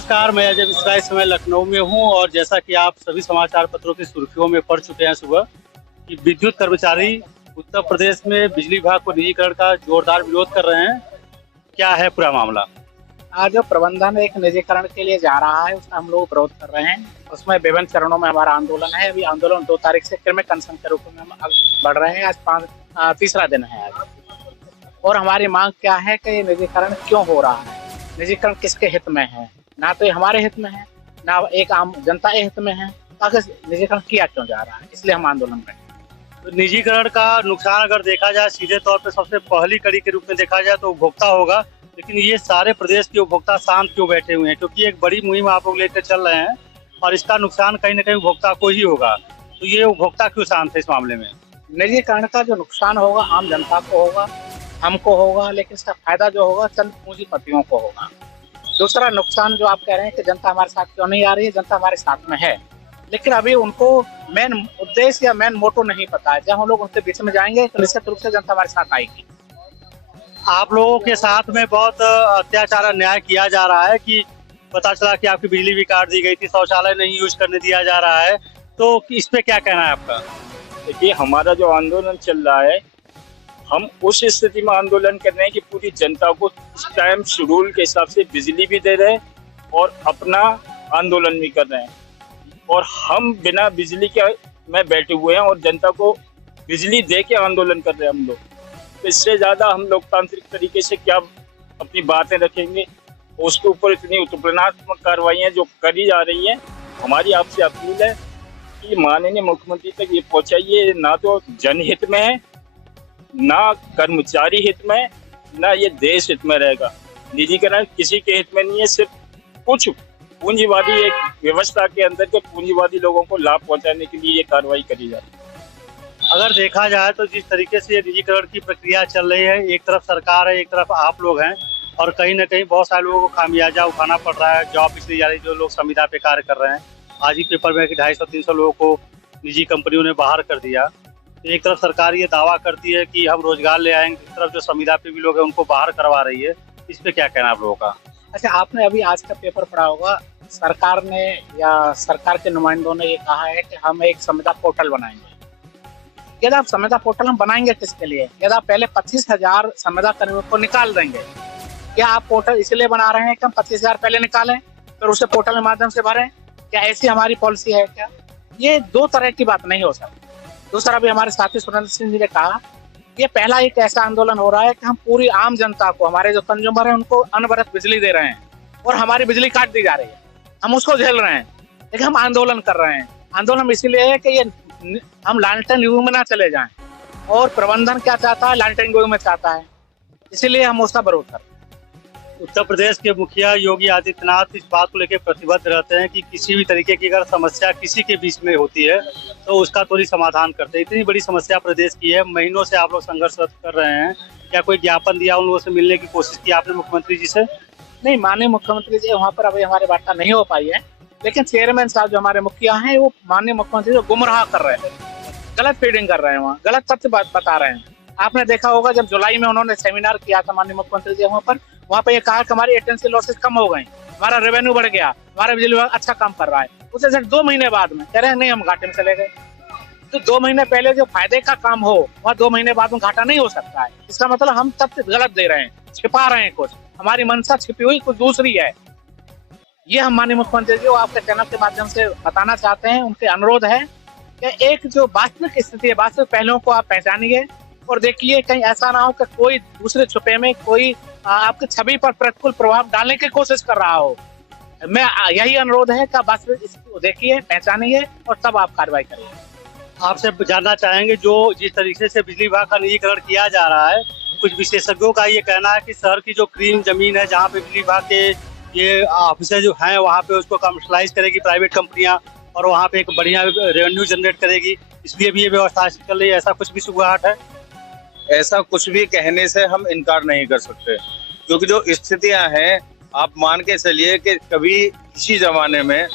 नमस्कार, मैं अजय मिश्रा इस समय लखनऊ में हूं और जैसा कि आप सभी समाचार पत्रों की सुर्खियों में पढ़ चुके हैं सुबह कि विद्युत कर्मचारी उत्तर प्रदेश में बिजली विभाग को निजीकरण का जोरदार विरोध कर रहे हैं। क्या है पूरा मामला? आज जो प्रबंधन एक निजीकरण के लिए जा रहा है उसमें हम लोग विरोध कर रहे हैं। उसमें विभिन्न चरणों में हमारा आंदोलन है। अभी आंदोलन 2 तारीख से क्रमिक अनशन के रूप में हम बढ़ रहे हैं। आज तीसरा दिन है आज। और हमारी मांग क्या है कि ये निजीकरण क्यों हो रहा है, निजीकरण किसके हित में है? ना तो ये हमारे हित में है, ना एक आम जनता के हित में है। आखिर निजीकरण किया क्यों जा रहा है, इसलिए हम आंदोलन में। तो निजीकरण का नुकसान अगर देखा जाए सीधे तौर पर सबसे पहली कड़ी के रूप में देखा जाए तो उपभोक्ता होगा, लेकिन ये सारे प्रदेश के उपभोक्ता शांत क्यों बैठे हुए हैं? क्योंकि एक बड़ी मुहिम आप लोग लेकर चल रहे हैं और इसका नुकसान कहीं ना कहीं उपभोक्ता को ही होगा। तो ये उपभोक्ता क्यों शांत है इस मामले में? निजीकरण का जो नुकसान होगा आम जनता को होगा, हमको होगा, लेकिन इसका फायदा जो होगा चंद पूंजीपतियों को होगा। दूसरा नुकसान जो आप कह रहे हैं कि जनता हमारे साथ क्यों नहीं आ रही है, जनता हमारे साथ में है, लेकिन अभी उनको मेन उद्देश्य या मेन मोटो नहीं पता है। जब हम लोग उनके बीच में जाएंगे तो निश्चित रूप से जनता हमारे साथ आएगी। आप लोगों के साथ में बहुत अत्याचार अन्याय किया जा रहा है कि पता चला कि आपकी बिजली भी काट दी गई थी, शौचालय नहीं यूज करने दिया जा रहा है, तो इस पे क्या कहना है आपका? देखिए, हमारा जो आंदोलन चल रहा है, हम उस स्थिति में आंदोलन कर रहे हैं कि पूरी जनता को इस टाइम शेड्यूल के हिसाब से बिजली भी दे रहे हैं और अपना आंदोलन भी कर रहे हैं। और हम बिना बिजली के में बैठे हुए हैं और जनता को बिजली दे के आंदोलन कर रहे हैं हम लोग। तो इससे ज़्यादा हम लोकतांत्रिक तरीके से क्या अपनी बातें रखेंगे? उसके ऊपर इतनी उत्पीड़नात्मक कार्रवाइयाँ जो करी जा रही हैं, हमारी आपसे अपील है कि माननीय मुख्यमंत्री तक ये पहुँचाइए। ना तो जनहित में है, ना कर्मचारी हित में, ना ये देश हित में रहेगा। निजीकरण किसी के हित में नहीं है, सिर्फ कुछ पूंजीवादी एक व्यवस्था के अंदर के पूंजीवादी लोगों को लाभ पहुंचाने के लिए ये कार्रवाई करी जा रही है। अगर देखा जाए तो जिस तरीके से ये निजीकरण की प्रक्रिया चल रही है, एक तरफ सरकार है, एक तरफ आप लोग हैं और कहीं ना कहीं बहुत सारे लोगों को खामियाजा उठाना पड़ रहा है। जॉब इसलिए जा रही है जो लोग संविदा पे कार्य कर रहे हैं। आज ही पेपर में कि 250-300 लोगों को निजी कंपनियों ने बाहर कर दिया। एक तरफ सरकार ये दावा करती है कि हम रोजगार ले आएंगे, इस तरफ जो संविदा पे भी लोग हैं उनको बाहर करवा रही है। इस पे क्या कहना आप लोगों का? अच्छा, आपने अभी आज का पेपर पढ़ा होगा, सरकार ने या सरकार के नुमाइंदों ने ये कहा है कि हम एक संविदा पोर्टल बनाएंगे। यदि आप संविदा पोर्टल हम बनाएंगे किसके लिए? यदि आप पहले 25,000 संविदा कर्मियों को निकाल देंगे, क्या आप पोर्टल इसलिए बना रहे हैं कि हम 25,000 पहले निकालें फिर उसे पोर्टल के माध्यम से भरें? क्या ऐसी हमारी पॉलिसी है क्या? ये दो तरह की बात नहीं हो सकती। दूसरा, भी हमारे साथी सुरेंद्र सिंह जी ने कहा, ये पहला एक ऐसा आंदोलन हो रहा है कि हम पूरी आम जनता को, हमारे जो कंज्यूमर है उनको अनवरत बिजली दे रहे हैं और हमारी बिजली काट दी जा रही है। हम उसको झेल रहे हैं, लेकिन हम आंदोलन कर रहे हैं। आंदोलन इसीलिए है कि ये हम लालटेन युग में ना चले जाएं। और प्रबंधन क्या चाहता है? लालटेन युग में चाहता है, इसीलिए हम उसका विरोध कर रहे हैं। उत्तर प्रदेश के मुखिया योगी आदित्यनाथ इस बात को लेकर प्रतिबद्ध रहते हैं कि किसी भी तरीके की अगर समस्या किसी के बीच में होती है तो उसका त्वरित समाधान करते हैं। इतनी बड़ी समस्या प्रदेश की है, महीनों से आप लोग संघर्ष कर रहे हैं। क्या कोई ज्ञापन दिया, उन लोगों से मिलने की कोशिश की आपने मुख्यमंत्री जी से? नहीं, माननीय मुख्यमंत्री जी वहाँ पर अभी हमारी वार्ता नहीं हो पाई है, लेकिन चेयरमैन साहब जो हमारे मुखिया हैं वो माननीय मुख्यमंत्री को गुमराह कर रहे हैं, गलत फीडिंग कर रहे हैं, वहाँ गलत तथ्य बता रहे हैं। आपने देखा होगा जब जुलाई में उन्होंने सेमिनार किया था माननीय मुख्यमंत्री जी वहाँ पर ये कहा कि हमारी एटेंसी लॉसेस कम हो गई, हमारा रेवेन्यू बढ़ गया, हमारा बिजली विभाग अच्छा काम कर रहा है। उसे सिर्फ 2 महीने बाद में कह रहे हैं नहीं हम घाटे में चले गए। तो 2 महीने पहले जो फायदे का काम हो वह 2 महीने बाद में घाटा नहीं हो सकता है। इसका मतलब हम तथ्य गलत दे रहे हैं, छिपा रहे हैं कुछ, हमारी मंशा छिपी हुई कुछ दूसरी है। ये हम माननीय मुख्यमंत्री जी को आपके चैनल के माध्यम से बताना चाहते हैं। उनके अनुरोध है कि एक जो वास्तविक स्थिति है, वास्तविक पहलुओं को आप पहचानिए और देखिए कहीं ऐसा ना हो कि कोई दूसरे छुपे में कोई आपकी छवि पर प्रतिकूल प्रभाव डालने की कोशिश कर रहा हो। मैं यही अनुरोध है कि आप वास्तविक स्थिति को देखिए, पहचानिए और तब आप कार्रवाई करिए। आपसे जानना चाहेंगे जो जिस तरीके से बिजली विभाग का निजीकरण किया जा रहा है, कुछ विशेषज्ञों का ये कहना है कि शहर की जो क्रीम जमीन है जहाँ पे बिजली विभाग के ये ऑफिस जो हैं वहाँ पे उसको कमर्शलाइज करेगी प्राइवेट कंपनियाँ और वहाँ पे एक बढ़िया रेवेन्यू जनरेट करेगी, इसलिए भी ये व्यवस्था चल रही है। ऐसा कुछ भी शुरुआत है? ऐसा कुछ भी कहने से हम इनकार नहीं कर सकते, क्योंकि जो स्थितियां हैं आप मान के चलिए कि कभी इसी जमाने में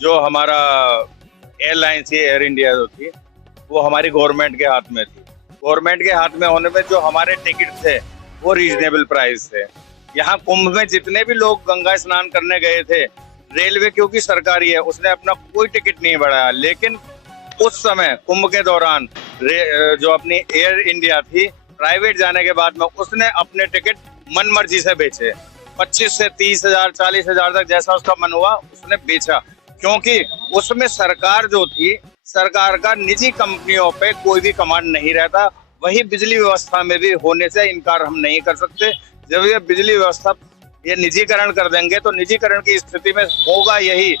जो हमारा एयरलाइंस एयर इंडिया जो थी वो हमारी गवर्नमेंट के हाथ में थी। गवर्नमेंट के हाथ में होने में जो हमारे टिकट थे वो रीजनेबल प्राइस थे। यहाँ कुंभ में जितने भी लोग गंगा स्नान करने गए थे, रेलवे क्योंकि सरकारी है उसने अपना कोई टिकट नहीं बढ़ाया, लेकिन उस समय कुंभ के दौरान जो अपनी एयर इंडिया थी प्राइवेट जाने के बाद में उसने अपने टिकट मन मर्जी से बेचे, 25 से 30,000 40,000 तक जैसा उसका मन हुआ उसने बेचा, क्योंकि उसमें सरकार जो थी, सरकार का निजी कंपनियों पे कोई भी कमांड नहीं रहता। वही बिजली व्यवस्था में भी होने से इनकार हम नहीं कर सकते। जब ये बिजली व्यवस्था ये निजीकरण कर देंगे तो निजीकरण की स्थिति में होगा यही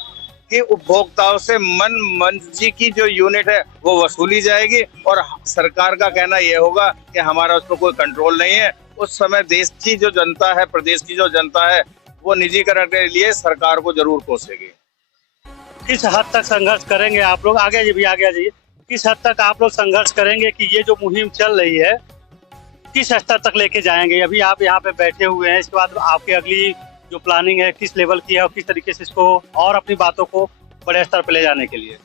कि उपभोक्ताओं से मन मर्जी की जो यूनिट है वो वसूली जाएगी और सरकार का कहना यह होगा कि हमारा उस पर कोई कंट्रोल नहीं है। उस समय देश की जो जनता है, प्रदेश की जो जनता है, वो निजीकरण के लिए सरकार को जरूर कोसेगी। किस हद तक संघर्ष करेंगे आप लोग? आगे जी भी आगे जी, किस हद तक आप लोग संघर्ष करेंगे कि ये जो मुहिम चल रही है किस स्तर तक लेके जाएंगे? अभी आप यहाँ पे बैठे हुए हैं, इसके बाद आपकी अगली जो प्लानिंग है किस लेवल की है और किस तरीके से इसको और अपनी बातों को बड़े स्तर पर ले जाने के लिए?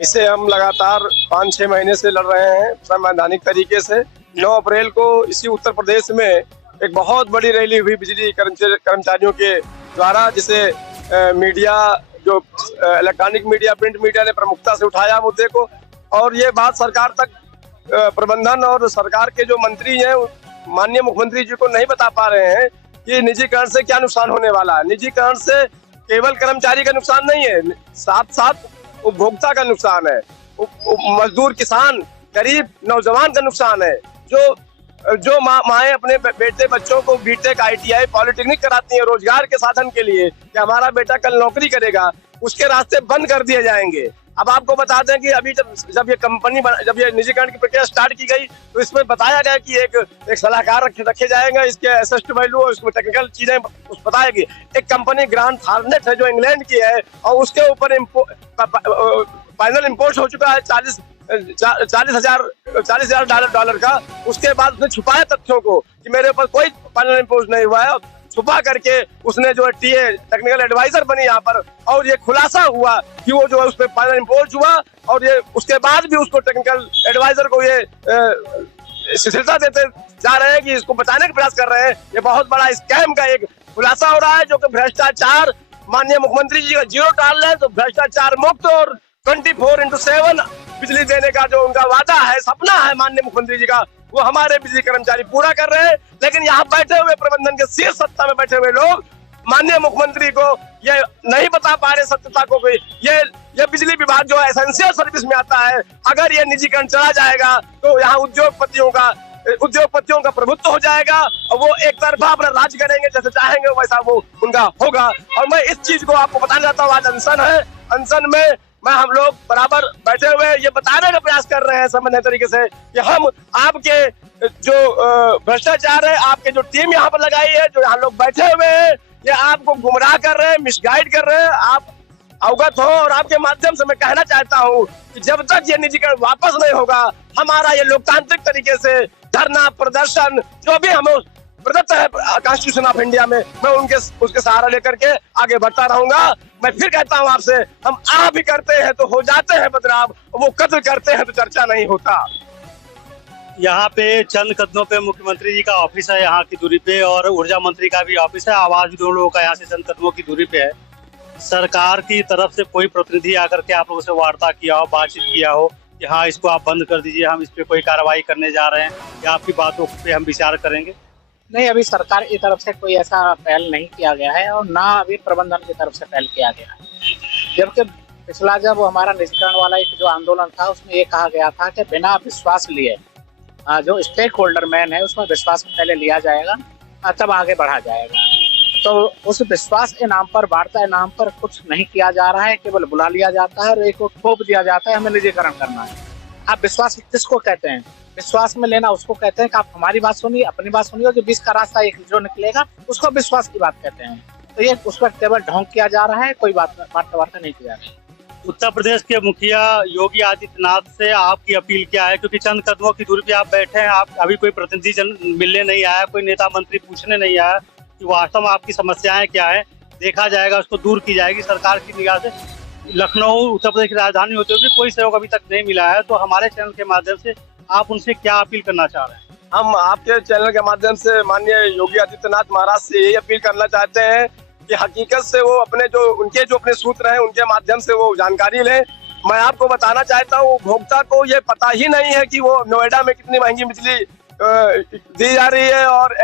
इसे हम लगातार 5-6 महीने से लड़ रहे हैं संवैधानिक तरीके से। 9 अप्रैल को इसी उत्तर प्रदेश में एक बहुत बड़ी रैली हुई बिजली कर्मचारियों के द्वारा, जिसे मीडिया, जो इलेक्ट्रॉनिक मीडिया, प्रिंट मीडिया ने प्रमुखता से उठाया मुद्दे को, और ये बात सरकार तक प्रबंधन और सरकार के जो मंत्री हैं, माननीय मुख्यमंत्री जी को नहीं बता पा रहे हैं कि निजीकरण से क्या नुकसान होने वाला है। निजीकरण से केवल कर्मचारी का नुकसान नहीं है, साथ साथ उपभोक्ता का नुकसान है, मजदूर, किसान, गरीब, नौजवान का नुकसान है। जो माएँ अपने बेटे बच्चों को बीटेक, ITI, पॉलिटेक्निक कराती हैं रोजगार के साधन के लिए कि हमारा बेटा कल नौकरी करेगा, उसके रास्ते बंद कर दिए जाएंगे। अब आपको बता दें कि अभी जब ये निजीकरण की प्रक्रिया स्टार्ट की गई तो इसमें बताया गया कि एक सलाहकार रखे जाएंगे, इसके असिस्ट वैल्यू और इसमें टेक्निकल चीजें बताएगी। एक कंपनी ग्रांड थार्नेट है जो इंग्लैंड की है और उसके ऊपर फाइनल इम्पोर्ट हो चुका है 40,000 डॉलर का। उसके बाद उसने छुपाया तथ्यों को कि मेरे ऊपर कोई फाइनल इम्पोर्ट नहीं हुआ है, छुपा करके उसने जो TA टेक्निकल एडवाइजर बनी यहाँ पर, और ये खुलासा हुआ कि वो जो है उस पर फाइनल इम्पोज हुआ, और ये उसके बाद भी उसको टेक्निकल एडवाइजर को ये शिथिलता देते जा रहे हैं कि इसको बचाने का प्रयास कर रहे हैं। ये बहुत बड़ा स्कैम का एक खुलासा हो रहा है, जो कि भ्रष्टाचार, माननीय मुख्यमंत्री जी का जीरो टॉलरेंस, तो भ्रष्टाचार मुक्त और 24/7 बिजली देने का जो उनका वादा है, सपना है माननीय मुख्यमंत्री जी का, वो हमारे बिजली कर्मचारी पूरा कर रहे हैं। लेकिन यहाँ बैठे हुए प्रबंधन के शीर्ष सत्ता में बैठे हुए लोग माननीय मुख्यमंत्री को ये नहीं बता पा रहे सत्यता को कि ये बिजली विभाग जो है एसेंशियल सर्विस में आता है। अगर ये निजीकरण चला जाएगा तो यहाँ उद्योगपतियों का प्रभुत्व हो जाएगा और वो एक तरफा अपना राज करेंगे, जैसे चाहेंगे वैसा वो उनका होगा। और मैं इस चीज को आपको बताना चाहता हूँ, आज अनशन है, अनशन में हम लोग बराबर बैठे हुए ये बताने का प्रयास कर रहे हैं सामान्य तरीके से कि हम आपके जो भ्रष्टाचार है, आपके जो टीम यहाँ पर लगाई है, जो यहाँ लोग बैठे हुए हैं, ये आपको गुमराह कर रहे हैं, मिसगाइड कर रहे हैं, आप अवगत हो। और आपके माध्यम से मैं कहना चाहता हूँ कि जब तक ये निजीकरण वापस नहीं होगा, हमारा ये लोकतांत्रिक तरीके से धरना प्रदर्शन जो भी हमें प्रदत्त है कॉन्स्टिट्यूशन ऑफ इंडिया में, मैं उसके सहारा लेकर के आगे बढ़ता रहूंगा। मैं फिर कहता हूं आपसे, हम आ भी करते हैं तो हो जाते हैं बदनाम, वो कत्ल करते हैं तो चर्चा नहीं होता। यहाँ पे चंद कदमों पे मुख्यमंत्री जी का ऑफिस है यहाँ की दूरी पे, और ऊर्जा मंत्री का भी ऑफिस है, आवास भी दोनों लोगों का यहाँ से चंद कदमों की दूरी पे है। सरकार की तरफ से कोई प्रतिनिधि आकर के आप लोगों से वार्ता किया हो, बातचीत किया हो कि हाँ इसको आप बंद कर दीजिए, हम इस पे कोई कार्रवाई करने जा रहे हैं, या आपकी बातों पे हम विचार करेंगे? नहीं, अभी सरकार की तरफ से कोई ऐसा पहल नहीं किया गया है और ना अभी प्रबंधन की तरफ से पहल किया गया है। जबकि पिछला जब हमारा निजीकरण वाला एक जो आंदोलन था उसमें ये कहा गया था कि बिना विश्वास लिए जो स्टेक होल्डर मैन है उसमें विश्वास पहले लिया जाएगा तब आगे बढ़ा जाएगा। तो उस विश्वास के नाम पर, वार्ता के नाम पर कुछ नहीं किया जा रहा है, केवल बुला लिया जाता है और एक को थोप दिया जाता है हमें निजीकरण करना है। आप विश्वास किसको कहते हैं? विश्वास में लेना उसको कहते हैं कि आप हमारी बात सुनिए, अपनी बात सुनिए, जो बीच का रास्ता एक जो निकलेगा उसको विश्वास की बात कहते हैं। तो ये उस पर केवल ढोंग किया जा रहा है, कोई वार्ता नहीं किया जा रही। उत्तर प्रदेश के मुखिया योगी आदित्यनाथ से आपकी अपील क्या है? क्योंकि चंद कदमों की दूरी पे आप बैठे हैं, आप अभी कोई प्रतिनिधि जन मिलने नहीं आया, कोई नेता मंत्री पूछने नहीं आया कि वास्तव में आपकी समस्याएं क्या है, देखा जाएगा, उसको दूर की जाएगी सरकार की निगाह से। लखनऊ उत्तर प्रदेश की राजधानी होते हुए कोई सहयोग अभी तक नहीं मिला है, तो हमारे चैनल के माध्यम से आप उनसे क्या अपील करना चाह रहे हैं? हम आपके चैनल के माध्यम से माननीय योगी आदित्यनाथ महाराज से यही अपील करना चाहते हैं कि हकीकत से वो अपने जो अपने सूत्र हैं उनके माध्यम से वो जानकारी लें। मैं आपको बताना चाहता हूँ, उपभोक्ता को ये पता ही नहीं है कि वो नोएडा में कितनी महंगी बिजली दी जा रही है और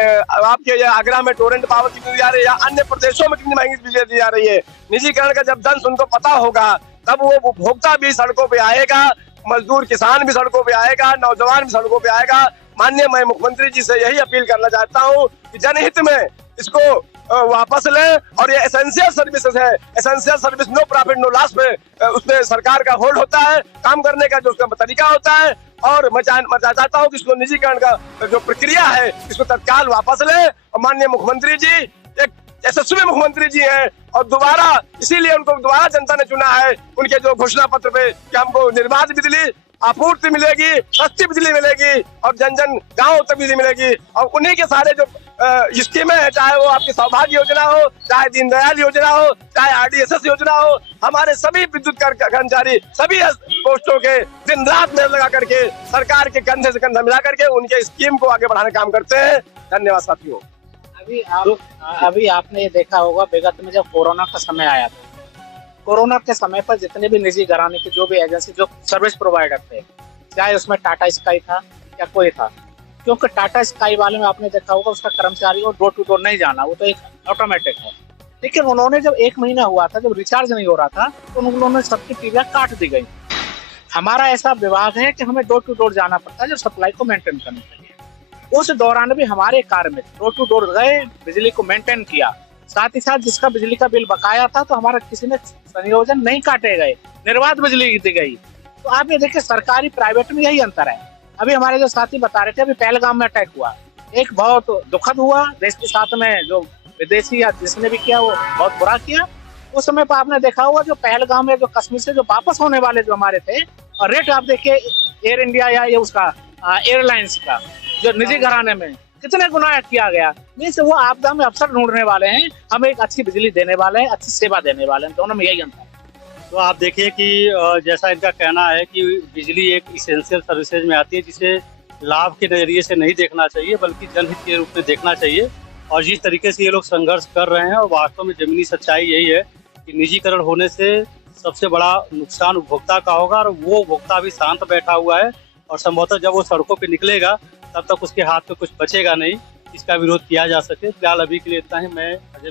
आपके ये आगरा में टोरेंट पावर कितनी दी जा रही है या अन्य प्रदेशों में कितनी महंगी बिजली दी जा रही है। निजीकरण का जब दंश उनको पता होगा तब वो उपभोक्ता भी सड़कों पे आएगा, मजदूर किसान भी सड़कों पे आएगा, नौजवान भी सड़कों पे आएगा। माननीय मैं मुख्यमंत्री जी से यही अपील करना चाहता हूँ कि जनहित में इसको वापस लें और ये एसेंशियल सर्विसेज है, essential service no profit no loss में उसमें सरकार का होल्ड होता है, काम करने का जो उसका तरीका होता है। और मैं चाहता हूँ कि इसको निजीकरण का जो प्रक्रिया है इसको तत्काल वापस लें। और माननीय मुख्यमंत्री जी एक यशस्वी मुख्यमंत्री जी हैं और दोबारा इसीलिए उनको दोबारा जनता ने चुना है। उनके जो घोषणा पत्र पे कि हमको निर्बाध बिजली आपूर्ति मिलेगी, सस्ती बिजली मिलेगी और जन जन गाँव तक बिजली मिलेगी। और उन्हीं के सारे जो स्कीमें है, चाहे वो आपकी सौभाग्य योजना हो, चाहे दीनदयाल योजना हो, चाहे RDSS योजना हो, हमारे सभी विद्युत कर्मचारी सभी पोस्टों के दिन रात मेहनत लगा करके सरकार के कंधे से कंधा मिला करके उनके स्कीम को आगे बढ़ाने का काम करते हैं। धन्यवाद साथियों। अभी आपने देखा होगा विगत में जब कोरोना का समय आया था, कोरोना के समय पर जितने भी निजी घराने के जो भी एजेंसी जो सर्विस प्रोवाइडर थे, चाहे उसमें टाटा स्काई था या कोई था, क्योंकि टाटा स्काई वाले में आपने देखा होगा उसका कर्मचारी और डोर टू डोर नहीं जाना, वो तो एक ऑटोमेटिक है। लेकिन उन्होंने जब 1 महीना हुआ था, जब रिचार्ज नहीं हो रहा था, तो उन्होंने सबकी टीवियां काट दी गई। हमारा ऐसा विभाग है कि हमें डोर टू डोर जाना पड़ता है जो सप्लाई को मेंटेन करने के लिए। उस दौरान भी हमारे कार्य में डोर टू डोर गए, बिजली को मेंटेन किया, साथ ही साथ जिसका बिजली का बिल बकाया था तो हमारा किसी ने संयोजन नहीं काटे गए, निर्बाध बिजली दी गई। तो आप ये देखिए सरकारी प्राइवेट में यही अंतर है। अभी हमारे जो साथी बता रहे थे, अभी पहलगाम में अटैक हुआ, एक बहुत दुखद हुआ, देश के साथ में जो विदेशी या जिसने भी किया वो बहुत बुरा किया। उस समय पर आपने देखा होगा जो पहलगाम में जो कश्मीर से जो वापस होने वाले जो हमारे थे, और रेट आप देखिए एयर इंडिया या ये उसका एयरलाइंस का जो निजी घराने में कितने गुना किया गया। मीन्स वो आपदा में अवसर ढूंढने वाले हैं, हमें एक अच्छी बिजली देने वाले हैं, अच्छी सेवा देने वाले हैं, दोनों में यही अंतर है। तो आप देखिए कि जैसा इनका कहना है कि बिजली एक इसेंशियल सर्विसेज में आती है, जिसे लाभ के नजरिए से नहीं देखना चाहिए बल्कि जनहित के रूप में देखना चाहिए। और जिस तरीके से ये लोग संघर्ष कर रहे हैं, और वास्तव में जमीनी सच्चाई यही है कि निजीकरण होने से सबसे बड़ा नुकसान उपभोक्ता का होगा, और वो उपभोक्ता भी शांत बैठा हुआ है और संभवतः जब वो सड़कों पर निकलेगा तब तक उसके हाथ में कुछ बचेगा नहीं, इसका विरोध किया जा सके। फिलहाल अभी के लिए इतना ही। मैं अजय